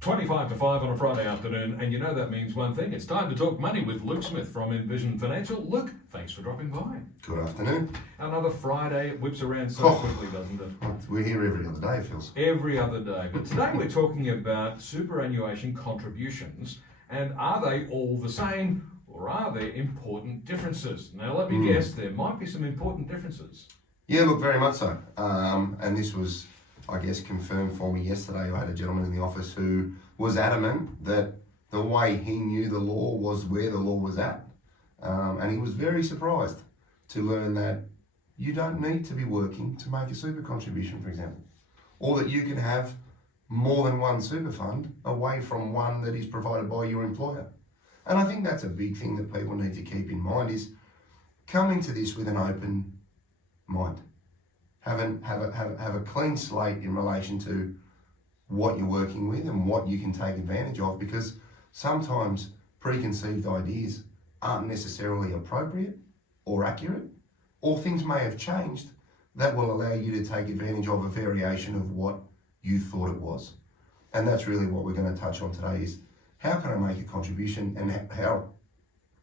25 to 5 on a Friday afternoon, and you know that means one thing. It's time to talk money with Luke Smith from Envision Financial. Luke, thanks for dropping by. Good afternoon. Another Friday, it whips around so quickly, doesn't it? We're here every other day, it feels. Every other day. But today we're talking about superannuation contributions, and are they all the same, or are there important differences? Now let me guess, there might be some important differences. Yeah, look, very much so. And this was, I guess, confirmed for me yesterday. I had a gentleman in the office who was adamant that the way he knew the law was where the law was at. And he was very surprised to learn that you don't need to be working to make a super contribution, for example, or that you can have more than one super fund away from one that is provided by your employer. And I think that's a big thing that people need to keep in mind is come into this with an open mind. Have a clean slate in relation to what you're working with and what you can take advantage of, because sometimes preconceived ideas aren't necessarily appropriate or accurate, or things may have changed that will allow you to take advantage of a variation of what you thought it was. And that's really what we're going to touch on today is how can I make a contribution and how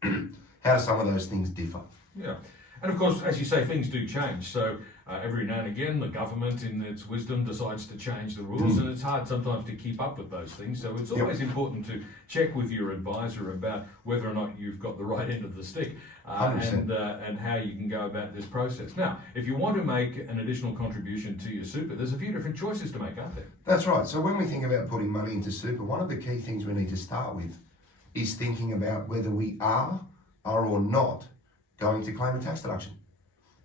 do some of those things differ? Yeah. And of course, as you say, things do change. So every now and again, the government, in its wisdom, decides to change the rules, and it's hard sometimes to keep up with those things. So it's always important to check with your advisor about whether or not you've got the right end of the stick and how you can go about this process. Now, if you want to make an additional contribution to your super, there's a few different choices to make, aren't there? That's right. So when we think about putting money into super, one of the key things we need to start with is thinking about whether we are or not going to claim a tax deduction.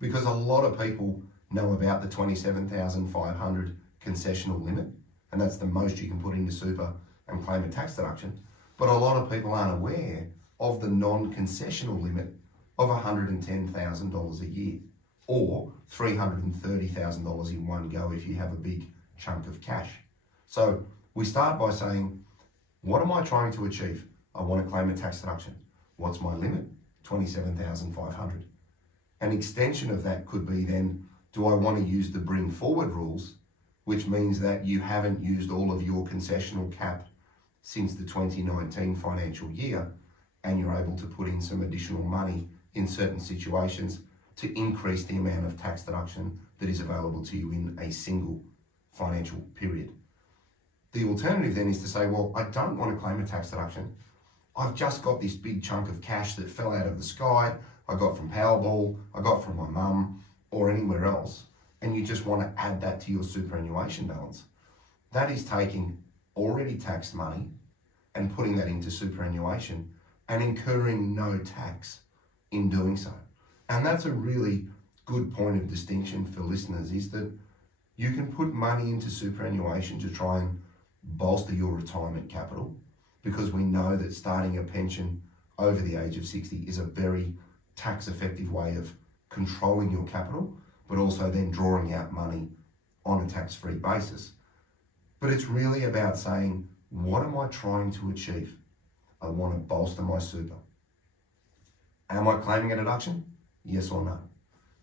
Because a lot of people know about the 27,500 concessional limit, and that's the most you can put into super and claim a tax deduction. But a lot of people aren't aware of the non-concessional limit of $110,000 a year, or $330,000 in one go if you have a big chunk of cash. So we start by saying, what am I trying to achieve? I want to claim a tax deduction. What's my limit? 27,500. An extension of that could be then, do I want to use the bring forward rules, which means that you haven't used all of your concessional cap since the 2019 financial year, and you're able to put in some additional money in certain situations to increase the amount of tax deduction that is available to you in a single financial period. The alternative then is to say, well, I don't want to claim a tax deduction. I've just got this big chunk of cash that fell out of the sky, I got from Powerball, I got from my mum, or anywhere else, and you just want to add that to your superannuation balance. That is taking already taxed money and putting that into superannuation and incurring no tax in doing so. And that's a really good point of distinction for listeners, is that you can put money into superannuation to try and bolster your retirement capital, because we know that starting a pension over the age of 60 is a very tax effective way of controlling your capital, but also then drawing out money on a tax-free basis. But it's really about saying, what am I trying to achieve? I want to bolster my super. Am I claiming a deduction? Yes or no?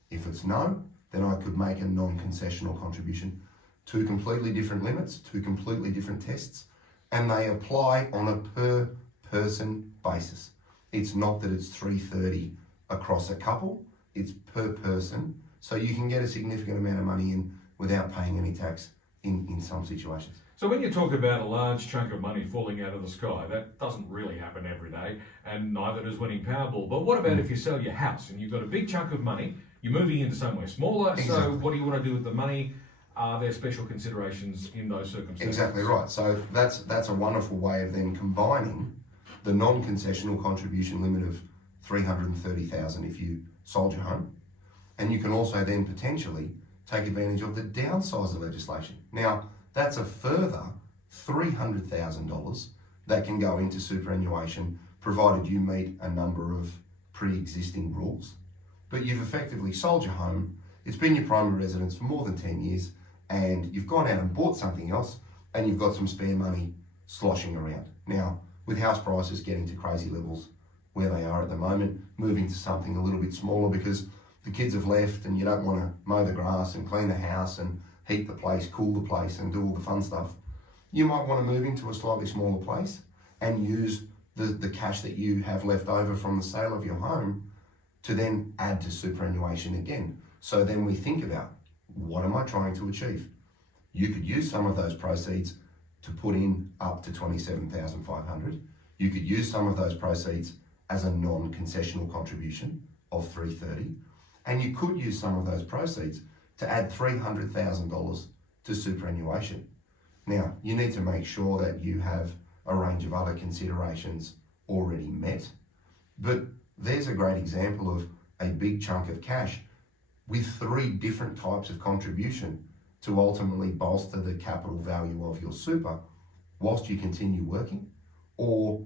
If it's no, then I could make a non-concessional contribution. Two completely different limits, two completely different tests, and they apply on a per person basis. It's not that it's 330 across a couple, it's per person, so you can get a significant amount of money in without paying any tax in some situations. So when you talk about a large chunk of money falling out of the sky, that doesn't really happen every day, and neither does winning Powerball. But what about if you sell your house and you've got a big chunk of money, you're moving into somewhere smaller, exactly. So what do you want to do with the money? Are there special considerations in those circumstances? Exactly right. So that's a wonderful way of then combining the non-concessional contribution limit of $330,000 if you sold your home, and you can also then potentially take advantage of the downsizer legislation. Now, that's a further $300,000 that can go into superannuation, provided you meet a number of pre-existing rules. But you've effectively sold your home, it's been your primary residence for more than 10 years, and you've gone out and bought something else, and you've got some spare money sloshing around. Now, with house prices getting to crazy levels where they are at the moment, moving to something a little bit smaller because the kids have left and you don't want to mow the grass and clean the house and heat the place, cool the place and do all the fun stuff, You might want to move into a slightly smaller place and use the cash that you have left over from the sale of your home to then add to superannuation again. So then we think about, what am I trying to achieve? You could use some of those proceeds to put in up to $27,500. You could use some of those proceeds as a non-concessional contribution of $330, and you could use some of those proceeds to add $300,000 to superannuation. Now, you need to make sure that you have a range of other considerations already met, but there's a great example of a big chunk of cash with 3 different types of contribution to ultimately bolster the capital value of your super whilst you continue working, or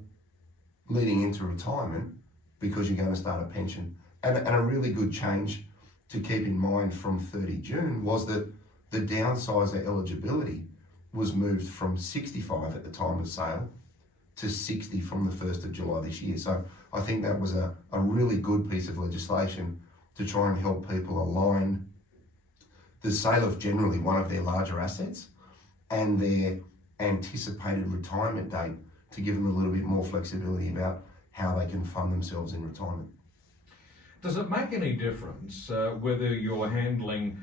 leading into retirement because you're going to start a pension. And a really good change to keep in mind from 30 June was that the downsizer eligibility was moved from 65 at the time of sale to 60 from the 1st of July this year. So I think that was a really good piece of legislation to try and help people align the sale of generally one of their larger assets and their anticipated retirement date, to give them a little bit more flexibility about how they can fund themselves in retirement. Does it make any difference whether you're handling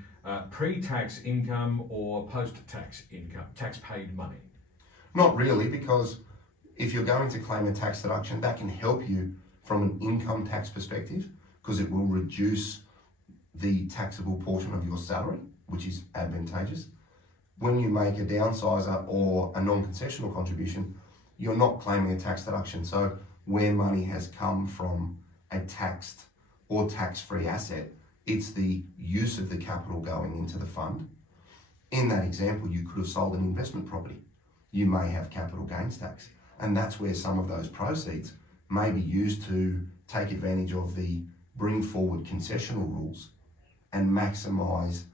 pre-tax income or post-tax income, tax-paid money? Not really, because if you're going to claim a tax deduction, that can help you from an income tax perspective, because it will reduce the taxable portion of your salary, which is advantageous. When you make a downsizer or a non-concessional contribution, you're not claiming a tax deduction. So where money has come from a taxed or tax-free asset, it's the use of the capital going into the fund. In that example, you could have sold an investment property. You may have capital gains tax, and that's where some of those proceeds may be used to take advantage of the bring forward concessional rules and maximise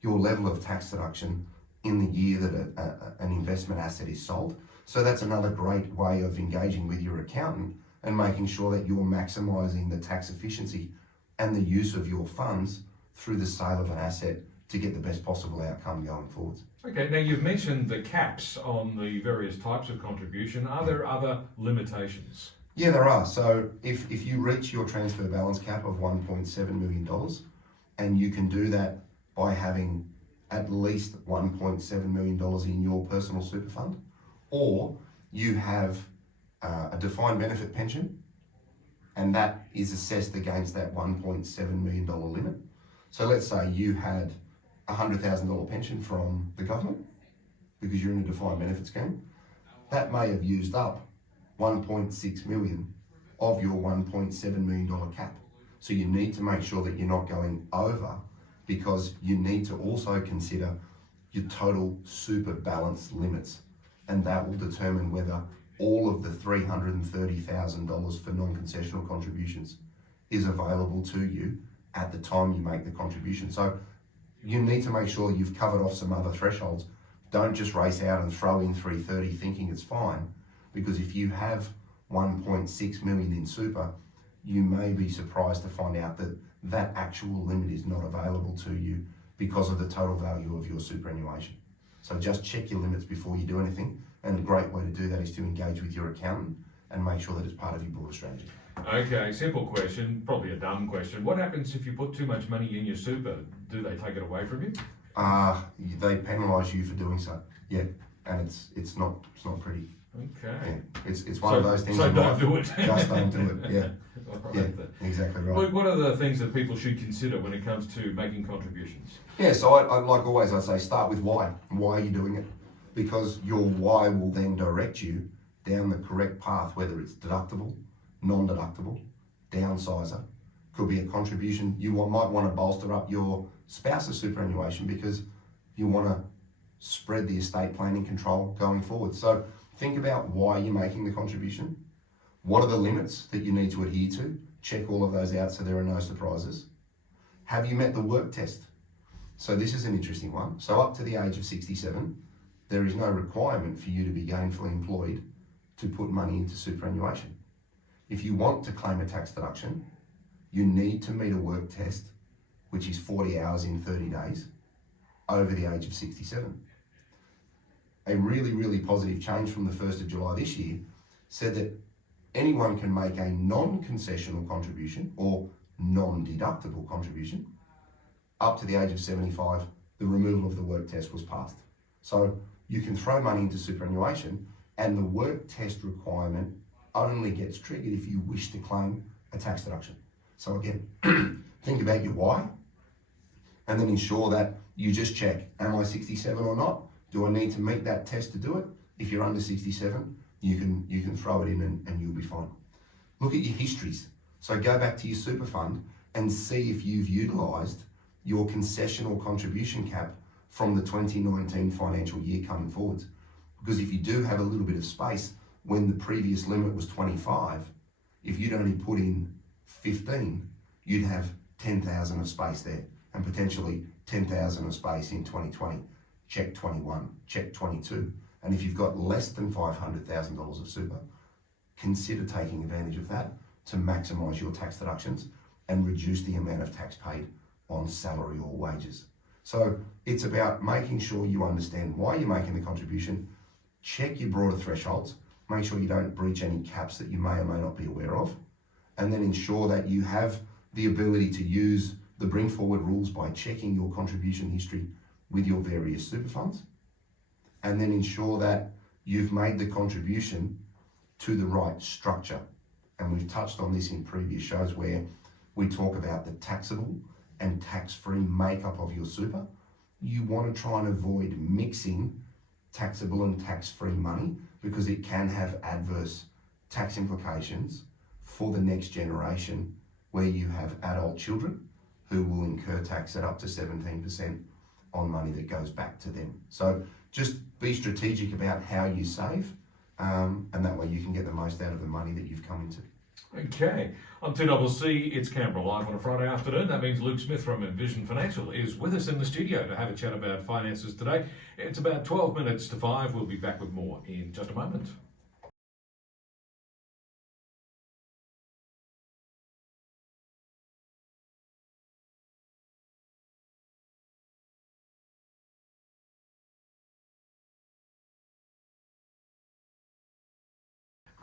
your level of tax deduction in the year that an investment asset is sold. So that's another great way of engaging with your accountant and making sure that you're maximising the tax efficiency and the use of your funds through the sale of an asset to get the best possible outcome going forwards. Okay, now you've mentioned the caps on the various types of contribution. Are there other limitations? Yeah, there are. So if you reach your transfer balance cap of $1.7 million, and you can do that by having at least $1.7 million in your personal super fund, or you have a defined benefit pension, and that is assessed against that $1.7 million limit. So let's say you had a $100,000 pension from the government because you're in a defined benefit scheme. That may have used up 1.6 million of your $1.7 million cap. So you need to make sure that you're not going over, because you need to also consider your total super balance limits, and that will determine whether all of the $330,000 for non-concessional contributions is available to you at the time you make the contribution. So you need to make sure you've covered off some other thresholds. Don't just race out and throw in 330 thinking it's fine, because if you have 1.6 million in super, you may be surprised to find out that that actual limit is not available to you because of the total value of your superannuation. So just check your limits before you do anything, and a great way to do that is to engage with your accountant and make sure that it's part of your broader strategy. Okay, simple question, probably a dumb question. What happens if you put too much money in your super? Do they take it away from you? They penalise you for doing so. Yeah, and it's not pretty. Okay. Yeah, it's one of those things. So don't do it. Just don't do it. Yeah. Right. Yeah, exactly right. Look, what are the things that people should consider when it comes to making contributions? Yeah, so I like always, I say start with why. Why are you doing it? Because your why will then direct you down the correct path, whether it's deductible, non-deductible, downsizer. Could be a contribution. You might want to bolster up your spouse's superannuation because you want to spread the estate planning control going forward. So think about why you're making the contribution. What are the limits that you need to adhere to? Check all of those out so there are no surprises. Have you met the work test? So this is an interesting one. So up to the age of 67, there is no requirement for you to be gainfully employed to put money into superannuation. If you want to claim a tax deduction, you need to meet a work test, which is 40 hours in 30 days, over the age of 67. a really, really positive change from the 1st of July this year, said that anyone can make a non-concessional contribution or non-deductible contribution up to the age of 75. The removal of the work test was passed. So you can throw money into superannuation, and the work test requirement only gets triggered if you wish to claim a tax deduction. So again, think about your why, and then ensure that you just check, am I 67 or not? Do I need to meet that test to do it? If you're under 67, you can throw it in and you'll be fine. Look at your histories. So go back to your super fund and see if you've utilised your concessional contribution cap from the 2019 financial year coming forwards. Because if you do have a little bit of space when the previous limit was 25, if you'd only put in 15, you'd have 10,000 of space there, and potentially 10,000 of space in 2020. Check 21, check 22. And if you've got less than $500,000 of super, consider taking advantage of that to maximise your tax deductions and reduce the amount of tax paid on salary or wages. So it's about making sure you understand why you're making the contribution, check your broader thresholds, make sure you don't breach any caps that you may or may not be aware of, and then ensure that you have the ability to use the bring forward rules by checking your contribution history with your various super funds, and then ensure that you've made the contribution to the right structure. And we've touched on this in previous shows where we talk about the taxable and tax-free makeup of your super. You want to try and avoid mixing taxable and tax-free money because it can have adverse tax implications for the next generation, where you have adult children who will incur tax at up to 17% on money that goes back to them. So just be strategic about how you save, and that way you can get the most out of the money that you've come into. Okay, on 2CC, it's Canberra Live on a Friday afternoon. That means Luke Smith from Envision Financial is with us in the studio to have a chat about finances today. It's about 12 minutes to 5. We'll be back with more in just a moment.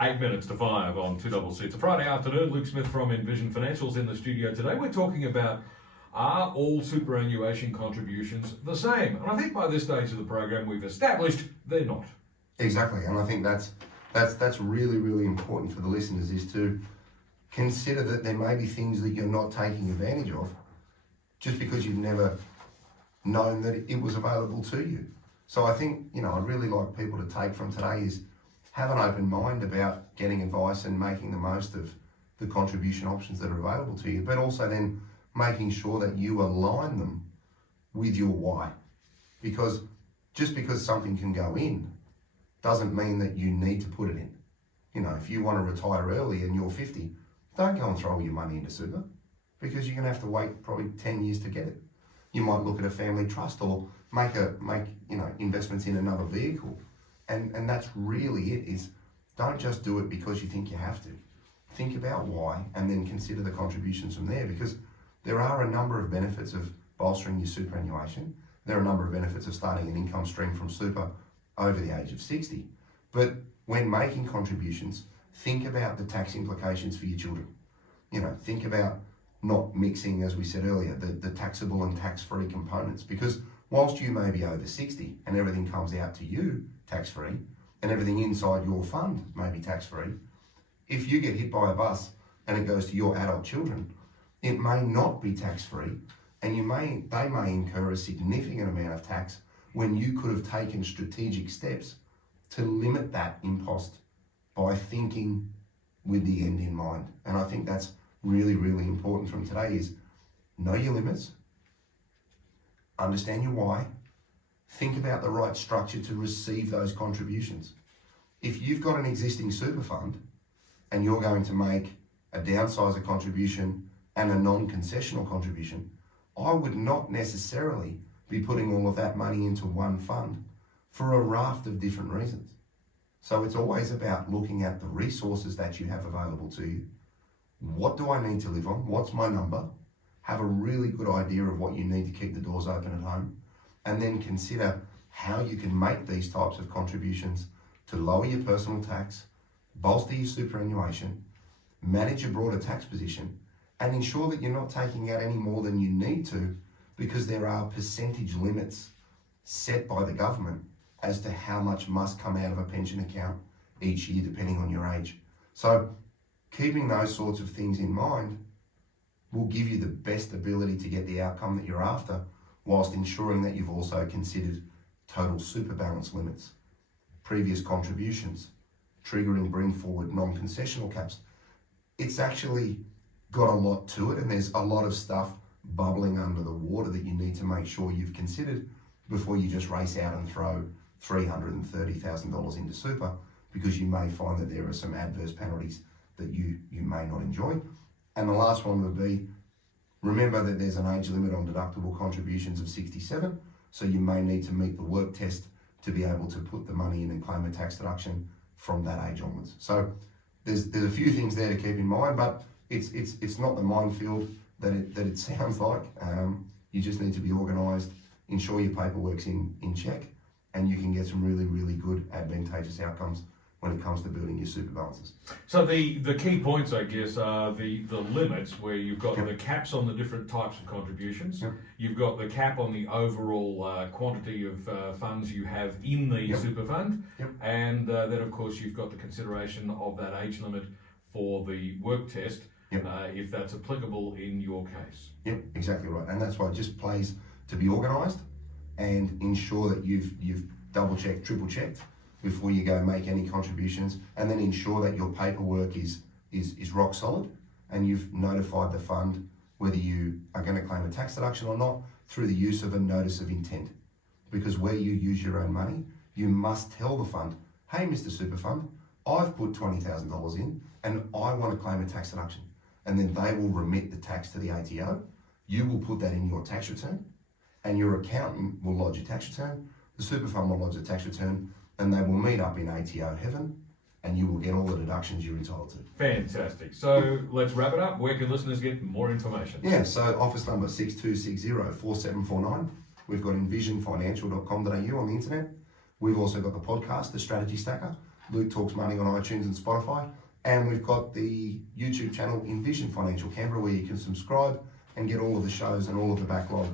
Eight minutes to 5 on 2CC. It's a Friday afternoon. Luke Smith from Envision Financial's in the studio today. We're talking about, are all superannuation contributions the same? And I think by this stage of the program we've established they're not. Exactly, and I think that's really, really important for the listeners, is to consider that there may be things that you're not taking advantage of just because you've never known that it was available to you. So I think, I'd really like people to take from today is have an open mind about getting advice and making the most of the contribution options that are available to you, but also then making sure that you align them with your why. Because just because something can go in doesn't mean that you need to put it in. If you want to retire early and you're 50, don't go and throw all your money into super, because you're going to have to wait probably 10 years to get it. You might look at a family trust or make investments in another vehicle. And that's really it, is don't just do it because you think you have to. Think about why, and then consider the contributions from there, because there are a number of benefits of bolstering your superannuation. There are a number of benefits of starting an income stream from super over the age of 60. But when making contributions, think about the tax implications for your children. Think about not mixing, as we said earlier, the taxable and tax-free components, because whilst you may be over 60 and everything comes out to you tax-free, and everything inside your fund may be tax-free, if you get hit by a bus and it goes to your adult children, it may not be tax-free, and they may incur a significant amount of tax when you could have taken strategic steps to limit that impost by thinking with the end in mind. And I think that's really, really important from today, is know your limits, understand your why, think about the right structure to receive those contributions. If you've got an existing super fund and you're going to make a downsizer contribution and a non-concessional contribution, I would not necessarily be putting all of that money into one fund for a raft of different reasons. So it's always about looking at the resources that you have available to you. What do I need to live on? What's my number? Have a really good idea of what you need to keep the doors open at home, and then consider how you can make these types of contributions to lower your personal tax, bolster your superannuation, manage your broader tax position, and ensure that you're not taking out any more than you need to, because there are percentage limits set by the government as to how much must come out of a pension account each year, depending on your age. So keeping those sorts of things in mind will give you the best ability to get the outcome that you're after, whilst ensuring that you've also considered total super balance limits, previous contributions, triggering bring forward non-concessional caps. It's actually got a lot to it, and there's a lot of stuff bubbling under the water that you need to make sure you've considered before you just race out and throw $330,000 into super, because you may find that there are some adverse penalties that you may not enjoy. And the last one would be, remember that there's an age limit on deductible contributions of 67, so you may need to meet the work test to be able to put the money in and claim a tax deduction from that age onwards. So there's a few things there to keep in mind, but it's not the minefield that it sounds like. You just need to be organised, ensure your paperwork's in check, and you can get some really, really good advantageous outcomes when it comes to building your super balances. So the key points, I guess, are the limits, where you've got the caps on the different types of contributions. Yep. You've got the cap on the overall quantity of funds you have in the super fund. Yep. And then, of course, you've got the consideration of that age limit for the work test, if that's applicable in your case. Yep, exactly right. And that's why it just plays to be organised and ensure that you've double-checked, triple-checked before you go make any contributions, and then ensure that your paperwork is rock solid and you've notified the fund whether you are going to claim a tax deduction or not through the use of a notice of intent. Because where you use your own money, you must tell the fund, hey, Mr. Super Fund, I've put $20,000 in and I want to claim a tax deduction. And then they will remit the tax to the ATO. You will put that in your tax return, and your accountant will lodge a tax return. The super fund will lodge a tax return, and they will meet up in ATO heaven, and you will get all the deductions you're entitled to. Fantastic. So let's wrap it up. Where can listeners get more information? Yeah, so office number 6260-4749. We've got envisionfinancial.com.au on the internet. We've also got the podcast, The Strategy Stacker. Luke Talks Money on iTunes and Spotify. And we've got the YouTube channel Envision Financial Canberra, where you can subscribe and get all of the shows and all of the backlog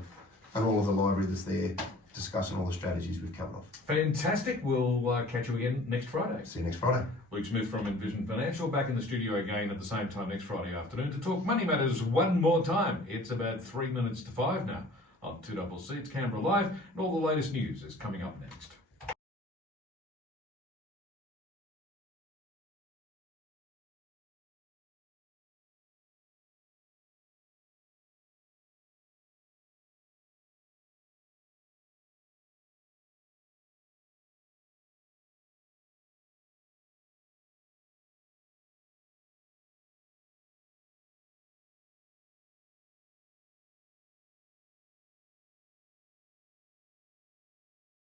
and all of the library that's there, discussing all the strategies we've covered off. Fantastic. We'll catch you again next Friday. See you next Friday. Luke Smith from Envision Financial back in the studio again at the same time next Friday afternoon to talk money matters one more time. It's about 3 minutes to 5 now on 2CC. It's Canberra Live, and all the latest news is coming up next.